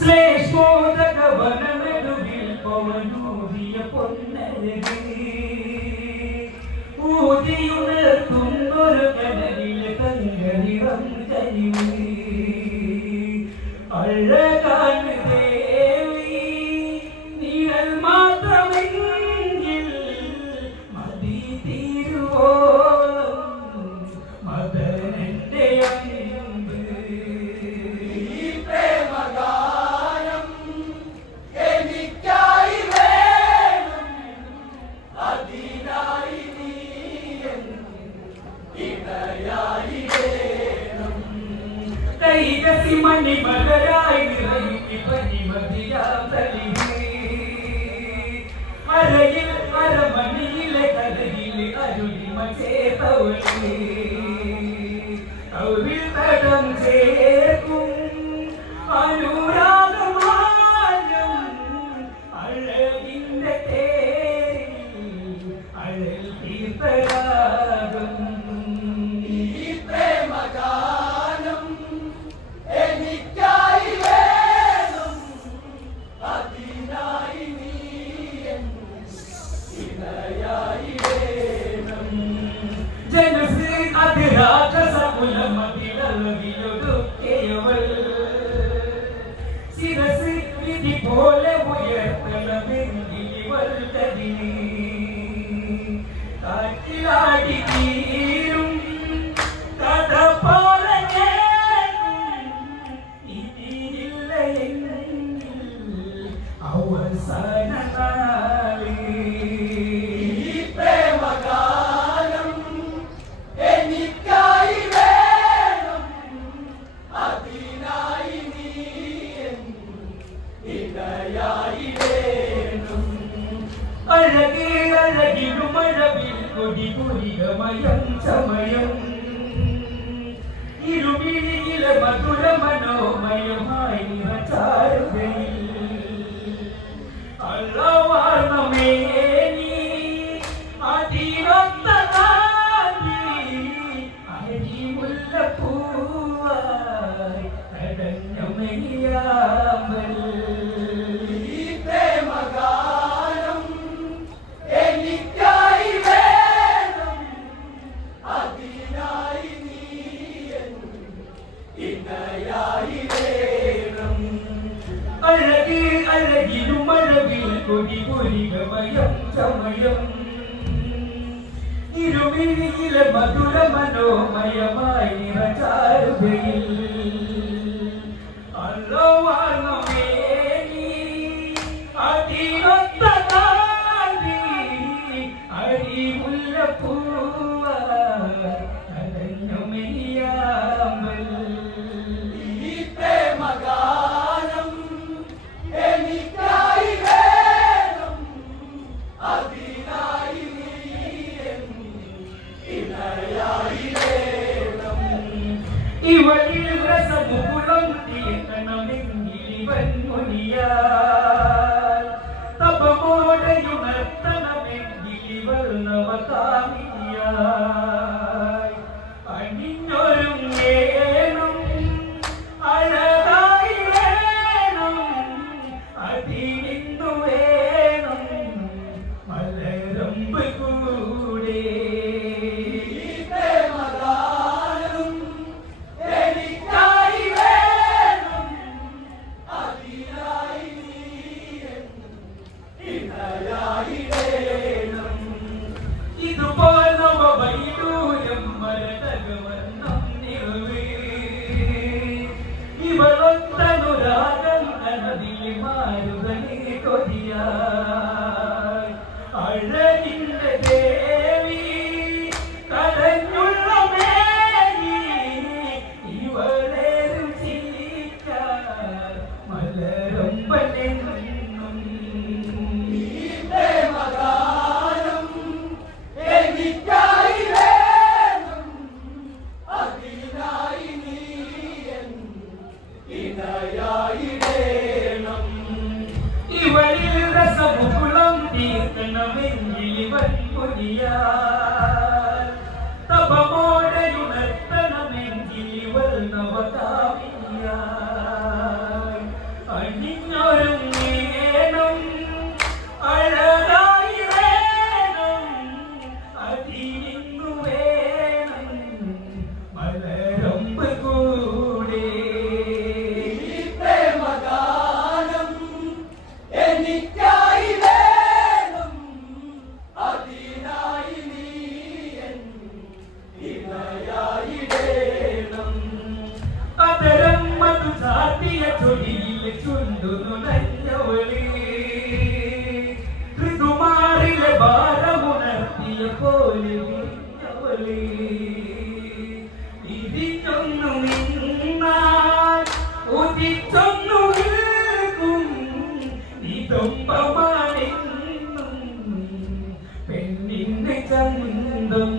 ശ്ലേഷ്മോദകവനമെടുവിൽ പവനൂതിയ പൊന്നഴകി ഊതിയുണർത്തുന്നൊരു കടലിലെ തങ്കനിറം കരിവ് അഴകാണ് ദേവി നിഴൽ മാത്രമെങ്കിൽ മതി തീരുവോളം മദനന്റെ അമ്പ് ഈ പ്രേമഗാനം എനിക്കായി വേണം അതിനായി നീ ഇണയായി വേണം കൈകസി മണിമലരായി നിറയുത്തി പനിമതിയാം തലിഹേ അരയിൽ അരമണിയിലെ കലയിലെ അരുണിമ ചേതവളേ അവരിൽ തടം ചേർക്കും അനുരാഗമാനം അഴകിന്റെ തേരിൽ അഴൽ തീർത്ഥരാഗം ഈ പ്രേമഗാനം എനിക്കായി വേണം അതിനായി നീ ഇണയായി വേണം ജനശ്രീ അതിരാജസകുലമതിലൊടുക്കിയവൾ ശിരസ് വിധി പോലെ ഉയർത്തണമെങ്കിലിവൾ കതിനെ കാറ്റിലാടി തീരും കഥ പോലെ ഇതില്ല എങ്കിൽ അവസാന നാളേ ഈ പ്രേമഗാനം എനിക്കായി വേണം അതിനായി നീ ഇണയായി വേണം അഴകേ അഴകിടുമഴവിൽ കൊടി പുരികമയം സമയം ഇരുമിഴിയിലെ മധുര മനോമയമായി നിറച്ചാരുകയിൽ അള്ളവാർന്നമേ നീ അതിരൊത്ത അരിമുല്ലപ്പൂവായി കടഞ്ഞമെനിയാമ്പൽ ഈ പ്രേമഗാനം എനിക്കായി വേണം അതിനായി നീ ഇണയായി വേണം അഴകി അഴകിലുമഴവിൽ കൊടി പൊരികമയം സമയം ഇരുമിഴിയിലെ മധുര മനോമയമായി നിറച്ചാരുകയിൽ അള്ളവാർന്നമേ നീ അതിരൊത്ത അരിമുല്ലപ്പൂവായി കടഞ്ഞമെനിയാമ്പൽ ഈ പ്രേമഗാനം എനിക്കായി വേണം അതിനായി നീ ഇണയായി വേണം ഇവളിൽ രസമുകുളം തീർക്കണമെങ്കിലിവൻ മുനിയാൽ തപമോടെയുണർത്തണമെങ്കിലിവൾ നവകാമിനിയായി അണിഞ്ഞൊരുങ്ങേണം അഴകായി വേണം അതിനിന്നു വേണം മലരമ്പ് കൂടെ ഈ പ്രേമഗാനം എനിക്കായി വേണം അതിനായി നീ ഇണയായി വേണം ഇതുപോലെ നവവൈഡൂര്യം മരതകവർണ്ണം നിറവേ ഇവളൊത്തനുരാഗം കനതിൽ മാരുതനെ കൊതിയായി അഴകിന്റെ ദേവി കടഞ്ഞുള്ള മേനി ഇവളെ രുചിക്കാൻ മലരമ്പനെന്നും ഈ പ്രേമഗാനം എനിക്കായി വേണം അതിനായി നീ ഇണയായി വേണം ഇവളിൽ രസമുകുളം തീർക്കണമെങ്കിലിവൻ പുലിയാൽ തപമോടെയുണർത്തണമെങ്കിലിവൾ നവകാമിനിയായി ചുണ്ടു നുണഞ്ഞവളി ഋതുമാറിലെ ഭാരമുണർത്തിയ പോലെ വിരിഞ്ഞവളി ഇതിനൊന്നു നിന്നാൽ ഉദിച്ചൊന്നു നിൽക്കും ഇതൊമ്പമാണെന്നും പെണ്ണിന്റെ ചന്തം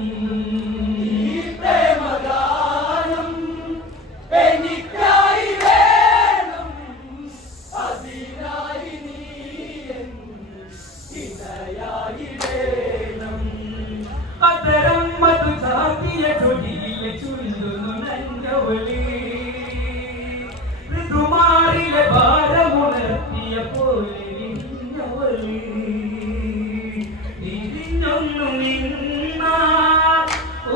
അതരം മധു ചാത്തിയ ചൊടിയിലെ ചുരുന്നു നഞ്ഞവളി ഋതുമാറിലെ ഭാരമുണർത്തിയ പോലെ വിരിഞ്ഞവളി തിരിഞ്ഞൊന്നു നിന്നാൽ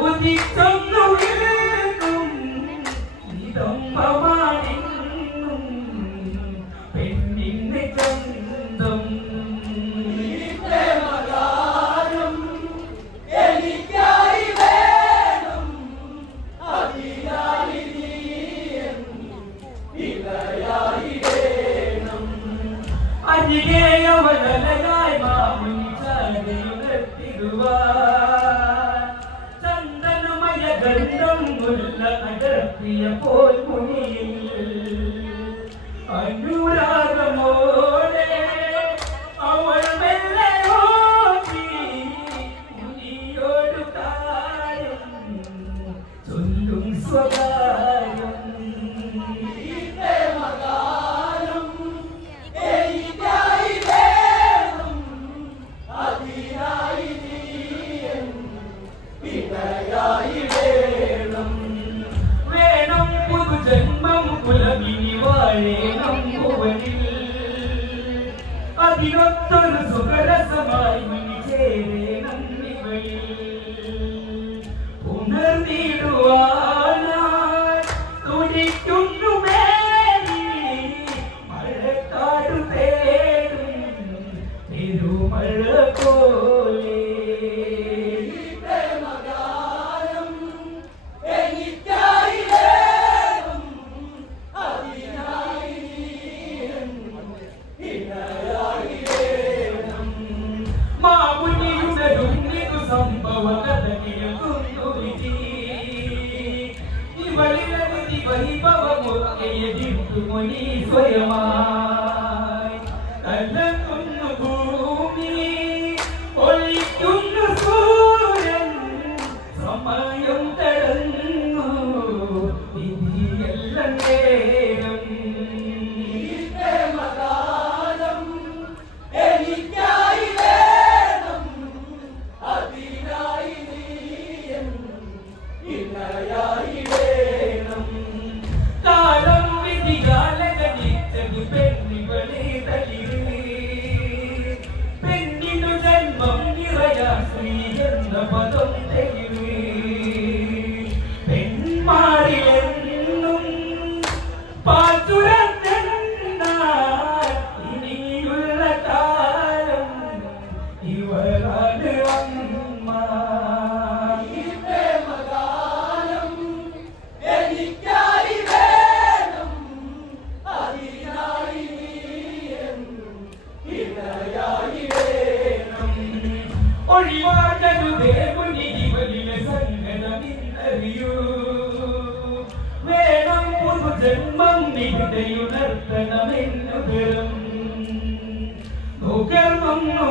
ഉദിച്ചൊന്നു നിൽക്കും ഇതൊമ്പമാണെന്നും പെണ്ണിന്റെ ചന്തം അരികേയവലയായി മാമുനി ചാടിയുണർത്തിടുവാൻ ചന്ദനമയ ഗന്ധം മുല്ല അടർത്തിയ പോൽ മുനിയിൽ അനുരാഗമോടെ അവൾ മെല്ലെ ഓടി മുനിയോടു കാര്യം ചൊല്ലും സ്വകാര്യം വേണം പുതുജന്മം കുലമിനി വാഴേണം ഭുവനിൽ അതിനൊത്തൊരു സുഖരസമായി മിനി ചേരേണം ഇവളിൽ ഉണർന്നിടുവാനായി തുടിക്കുന്നു മേരി മഴക്കാടു തേടും തിരുമഴ പോലെ സംഭവ കഥ കേൾക്കുന്നു വിധി ഇവളിലവിധി വൈഭവമൊക്കെയതിട്ടു മുനി സ്വയമായി കലക്കുന്നു ഭൂമി ഒളിക്കുന്നു സൂര്യൻ സമയം തടഞ്ഞു വിധിയെല്ലാം നേരം കാലം വിധികാലഗണിച്ചതു പെണ്ണിവളെ തളിരേ പെണ്ണിനു ജന്മം നിറയാ ശ്രീ എന്ന പദം തെളിവേ പെൺമാറിലെന്നും പാച്ചുരത്തെന്നാൽ ഇനിയുള്ള കാലം ഇവരാണ് അമ്മ ഒഴിവാകരുതേ മുനി ഇവലിലെ സങ്കടമിന്നറിയൂ വേണം പുതുജന്മം നികുതയുണർത്തണമെന്നുകരം നുകർന്നു